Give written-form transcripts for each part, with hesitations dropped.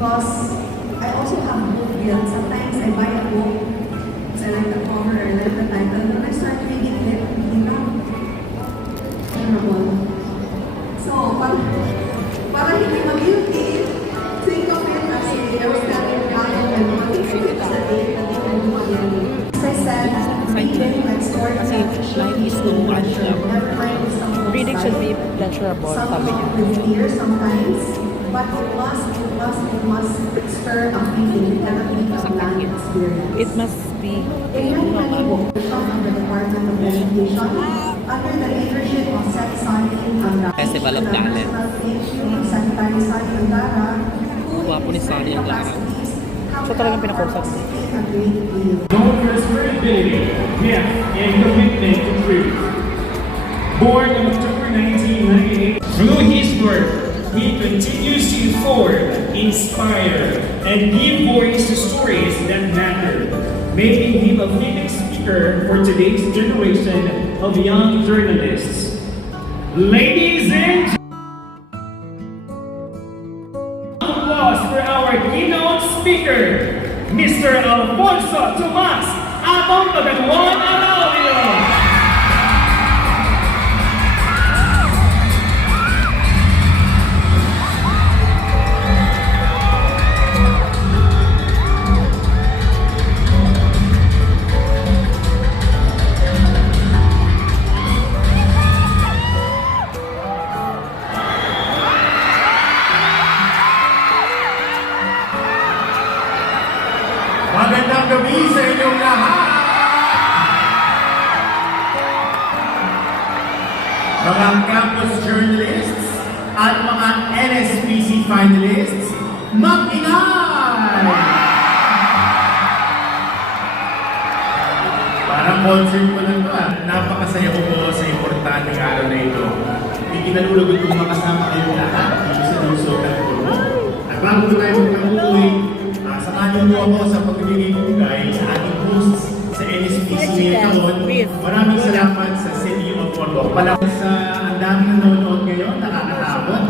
because I also have book guilt. Sometimes I buy a book, I like the cover, I like the title. When I start reading it, you know, terrible. So, para hindi mag-guilty, think of it as a outstanding value and motivation sa day na di ka lumagyan. As I said, reading and storytelling should be pleasure. Never mind if someone Reading should be pleasurable, sabi niya. Some sometimes, but it must stir a feeling. It cannot be a bland experience. It must be In many books from the Department of Education, under the leadership of Seth Sani Andara, Festival of Talent. Secretary Sani Andara, Gwapo ni Sani Andara. So talagang pinakursa ko. Known for his credibility, gift, and commitment to truth. Born in October 1998, through his work, he continues to inform, inspire, and give voice to stories that matter, making him a leading speaker for today's generation of young journalists. Ladies and applause for our keynote speaker, Mr. Alfonso Tomas Atong Pagatuan Araudio. Magandang gabi sa inyong lahat! Mga campus journalists at mga Nspc finalists, mag-ingay! Parang concert ko lang ito Napakasaya ko po sa importanteng araw na ito. Ikinalulugod kong makasama kayong lahat dito sa Luzon at Puro. At bago ko tayo magkamuloy, samahan niyo ako sa pagbibigay sa ating hosts sa Nspc ngayon. Maraming salamat sa City of Tondo. Palapit sa ang daming nanonood ngayon, nakakahabot.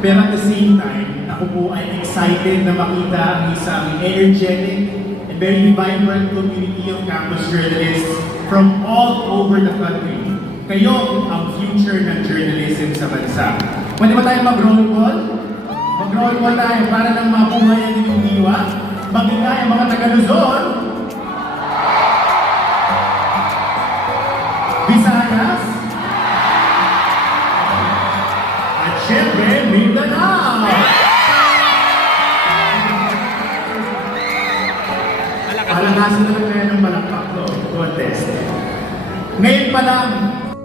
Pero at the same time, ako po ay excited na makita ang isang energetic and very vibrant community of campus journalists from all over the country. Kayo ang future ng journalism sa bansa. Pwede ba tayo mag-roll call? Mag-roll call tayo para lang mabuhay ang inyong diwa. Mag-ingay ang mga taga-Luzon, Visayas, at syempre, Mindanao! Palakasin na lang kaya ng malakpak to, contest. Ngayon pa lang,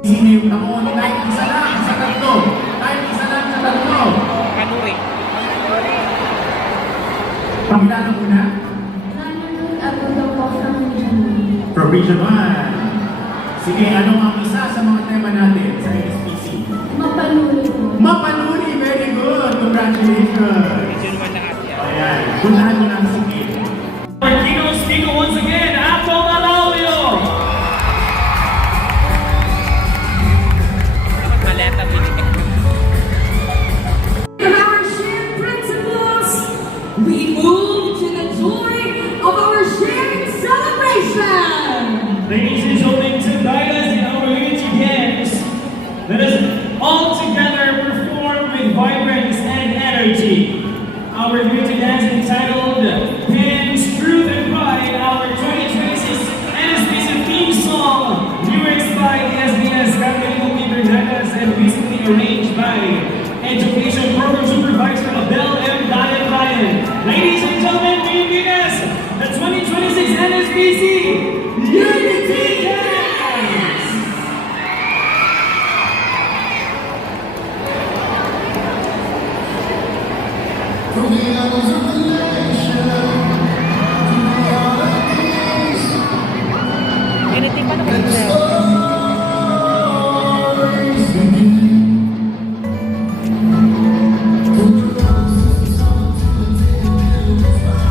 sinip ako, kahit isa lang sa tatlo. Kahit isa lang sa tatlo. Kanuri. Pangilala muna? From Region 1. Sige, ano ang isa sa mga tema natin sa Nspc? Mapanuri po. Mapanuri! Very good! Congratulations! Region 1 lahat yan. Ayan, puntahan mo ng sige. Our keynote speaker once again, Atong Araudio. Maleta binigay. Of our shared principles, we move to the joy of our shared celebration. Ladies and gentlemen, to guide us in our unity dance, let us all together perform with vibrance and energy. Our unity dance entitled Pins, Truth and Pride, our 2026 Nspc theme song, lyrics by the SBS Catholic Peter Nagas and recently arranged by Education Program Supervisor Abel M. Ryan. Ladies and gentlemen, we begin the 2026 Nspc Unity Dance! From the annals of the nation, to the holidays, Unity pa naman and the sila. stories begin. Put the roses onto the table,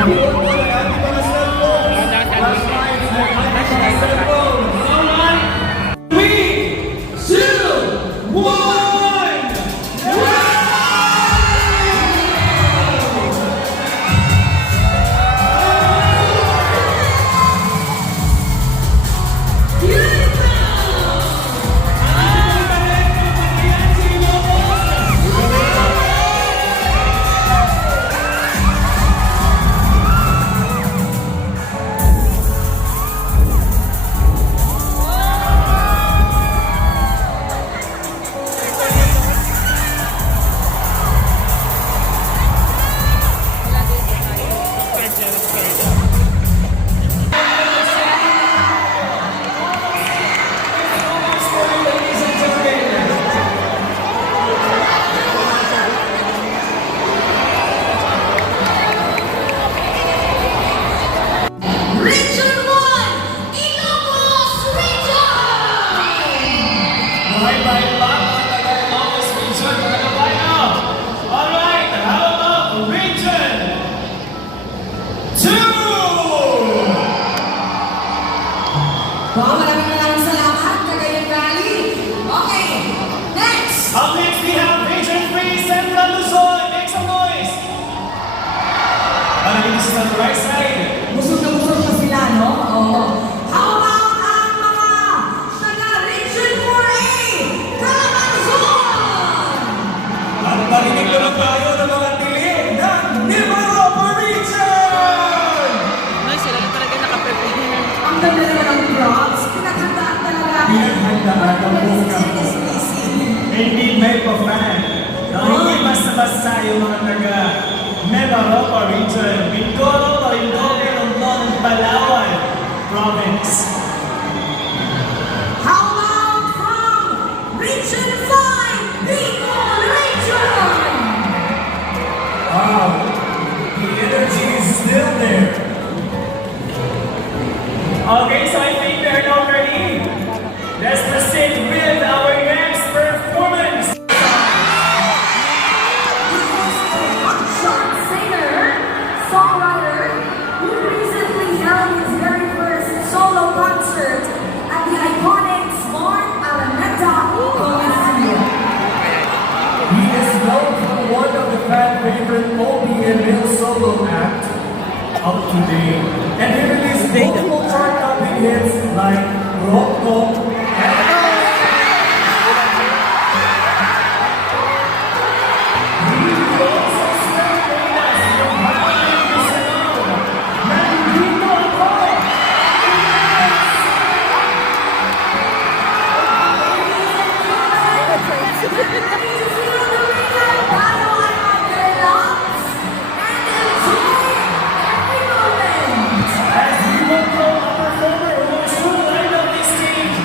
Three, two, one. Region 1, Ilocos Region! Bye-bye pa, mga taga-Ilocos Region, mga kabayo. Alright, how about Region 2? Maraming salamat, Cagayan Valley. Okay, next! Up next, we have Region 3, Central Luzon. Make some noise. Parang dito sa right side. Busog na sila, no? Oo. How about ang mga taga Region 4A, Calabarzon? At parinig naman tayo ng mga tilig ng Mimaropa Region! Ay, sila lang talaga nakaprepare. Ang ganda naman ng props. Pinaghandaan talaga. Pinaghandaan ang buka. Nspc. Hindi may pa-fan. Na hindi basta-basta yung mga taga Mimaropa Region. Mindoro, Marinduque, Romblon, and Palawan Province. How about from Region 5, Bicol Region? Wow, the energy is still there. Okay, so I think they're now ready. Let's proceed with our next performance. Hotshot singer, songwriter, who recently held his very first solo concert at the iconic Smart Alameda Coliseum. He is known for one of the fan favorite oldie and real solo act up to date. And he released multiple chart-topping hits like Rocco and as we welcome a performer who is so lined up this stage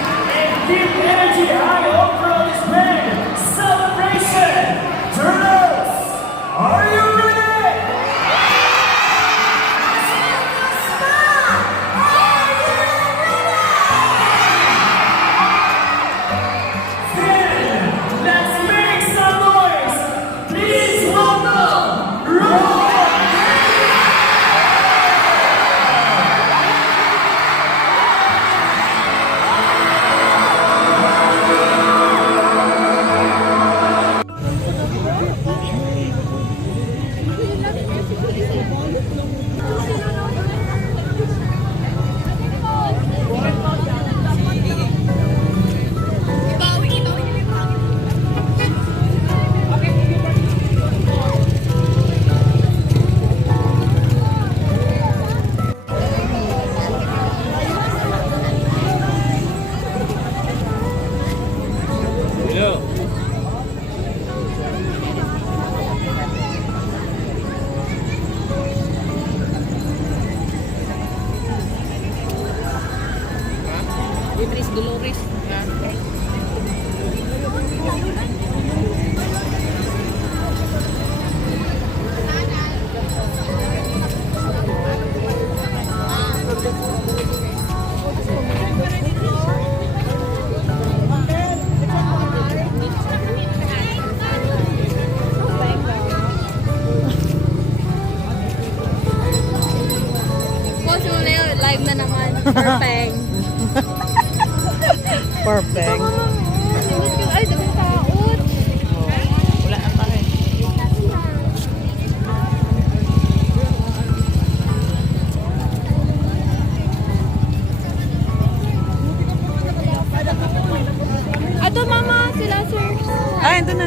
Ah, ito na.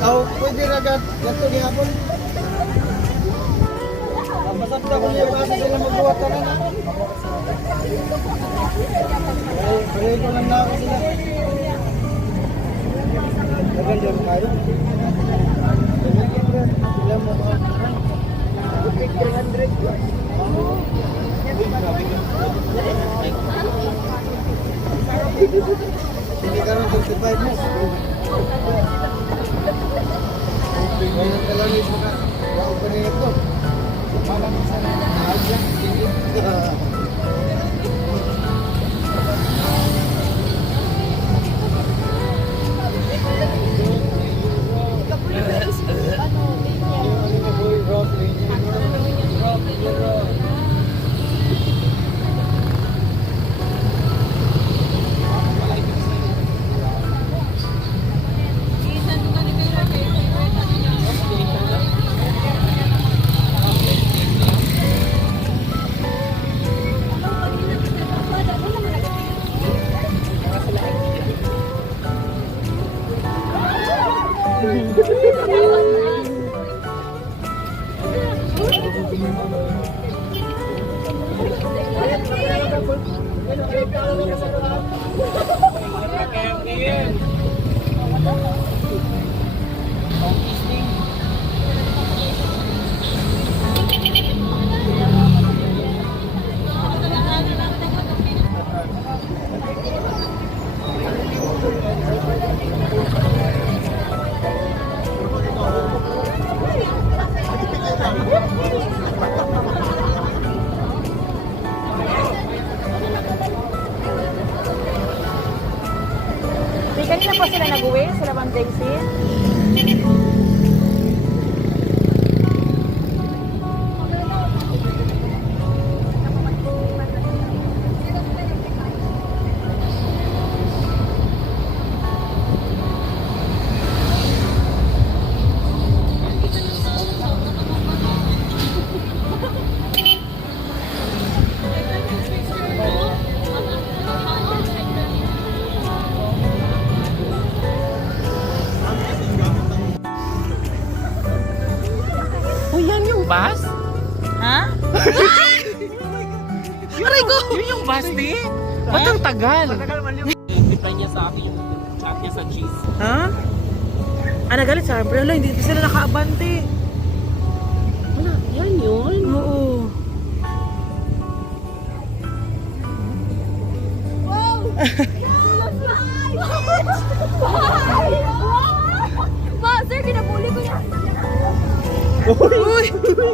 Ako pwede na gato gihapon. Masap na kung yung asa sila magbuhat ka na. Balik ko lang na ako sila. Maganda mo kayo. Sila mo ba? 300. Hindi ka rin 25 mo. Ngayon ka lang ito ka. Wao pa rin ito. Parang sa naagya. Kanina pa sila nag-uwi? Sila bang Daisy? Bus? Ha? Aray ko! Yun yung bus, di? Ba't ang tagal? Reply niya sa akin yung chat niya sa cheese. Ha? Ah, nagalit sa akin. Pero hala, hindi sila nakaabante. Wala, yan yun. Oo. Ma, sir, pinabuli ko yan. Uy!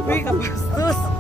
Uy, kapastos.